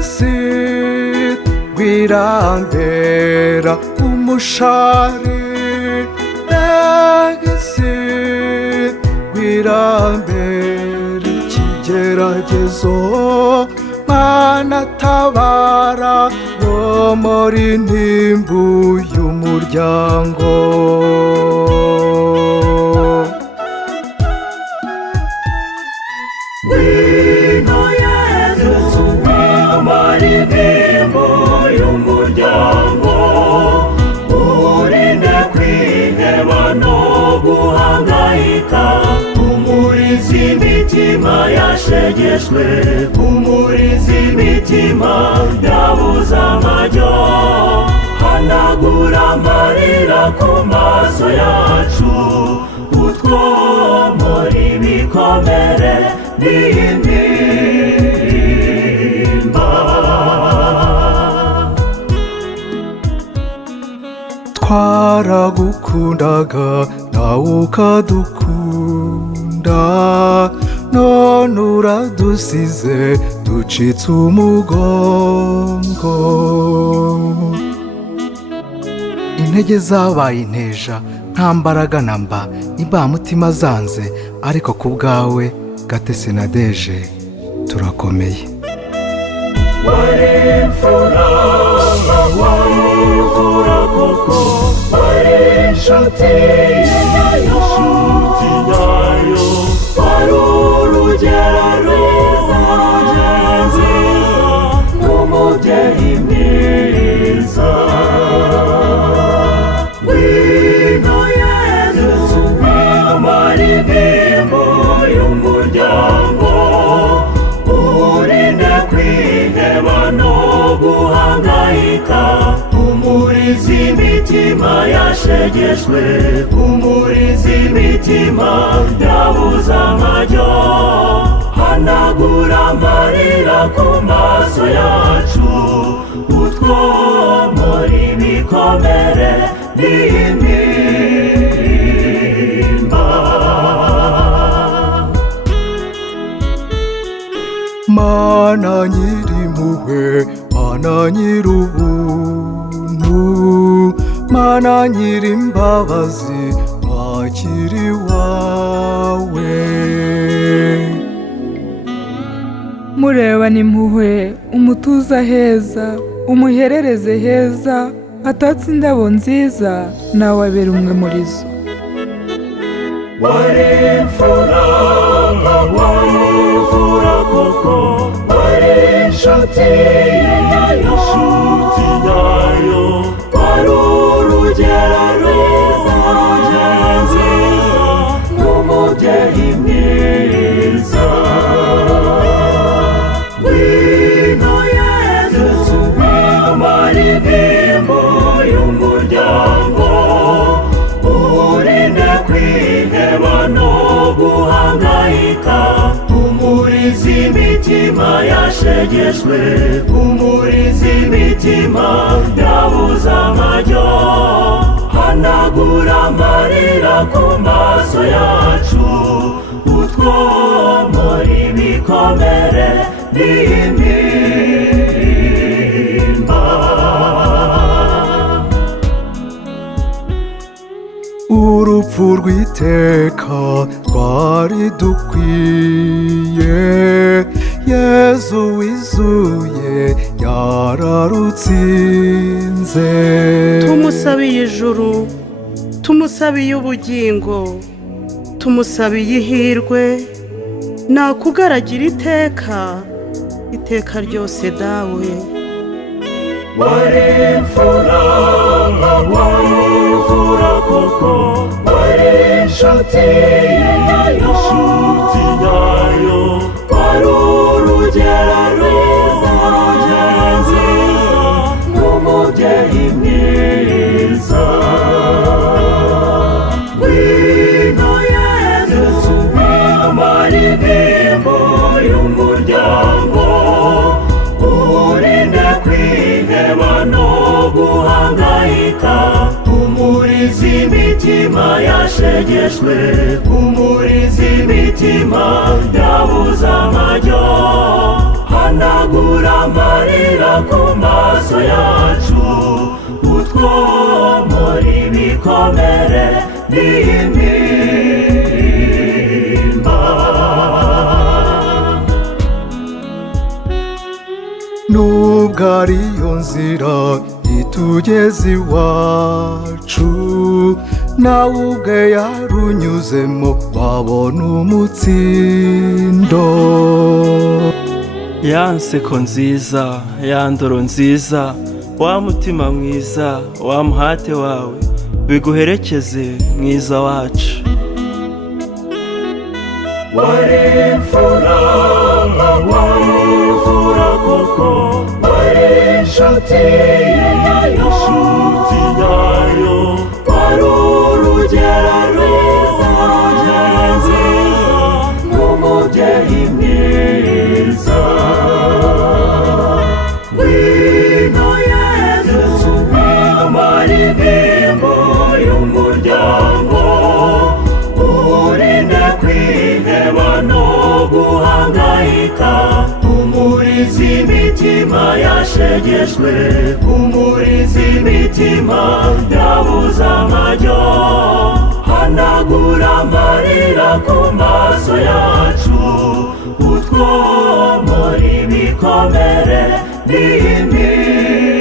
Negisit wirambera umushari Negisit wirambera ikigeragezo Mana tabara wo muri ntimbu y'umuryango Wino Yesu wino muri ntimbu y'umuryango urinde kwiheba no guhangayika umurizi imitima yashegeshwe umurizi imitima yabuze amajyo hanagura amarira ku maso yacu utwomora ibikomere n'intimba twaragukundaga nawe ukadukunda none uradusize ducitse umugongo intege zabaye inteja nta mbaraga na mba imbamutima zanze ariko ku bwawe Gatesi na Deje turakomeye wari imfura koko wari inshuti nyayo wari urugero nziza n'umubyeyi mwiza wino Yesu wino muri ntimbu y'umuryango urinde kwiheba no guhangayika umurizi imitima yashegeshwe umurizi imitima yabuze amajyo hanagura amarira ku maso yacu utwomora ibikomere n'intimba Mana nyirimpuhwe Mana nyirubuntu Mana nyirimbabazi wakiri wawe murebana impuhwe umutuza heza umuherereze heza hatatse indabo nziza nawe abera umwe muri zo wari imfura koko wari inshuti nyayo wari urugero nziza n'umubyeyi mwiza wino Yesu wino muri ntimbu y'umuryango urinde kwiheba no guhangayika umurizi imitima yashegeshwe umurizi imitima yabuze amajyo hanagura amarira ku maso yacu utwomora ibikomere n'intimba urupfu rw'iteka rwari dukwiye Yezu wizuye yararutsinze tumusabiye ijuru tumusabiye ubugingo tumusabiye ihirwe nakugaragira iteka ryose dawe wari imfura koko wari inshuti nyayo wari urugero nziza n'umubyeyi mwiza wino Yesu wino muri ntimbu y'umuryango urinde kwiheba no guhangayika umurizi imitima yashegeshwe umurizi imitima yabuze amajyo hanagura amarira ku maso yacu, utwomora ibikomere n'intimba. nubwo ariyo nzira itugeza iwacu, nawe ubwe yarunyuzemo wabona umutsindo. Ya nseko nziza, ya ndoro nziza, wa mutima mwiza, wa muhate wawe biguherekeze mwiza wacu. wari imfura koko, wari inshuti nyayo, wari urugero nziza n'umubyeyi mwiza. Ngwino Yesu, amaririmbo y'umuryango, urinde kwiheba no guhangayika, umuriza imitima yashegeshwe, umuriza imitima yabuze amajyo. hanagura amarira ku maso yacu, utwomora ibikomere n'intimba.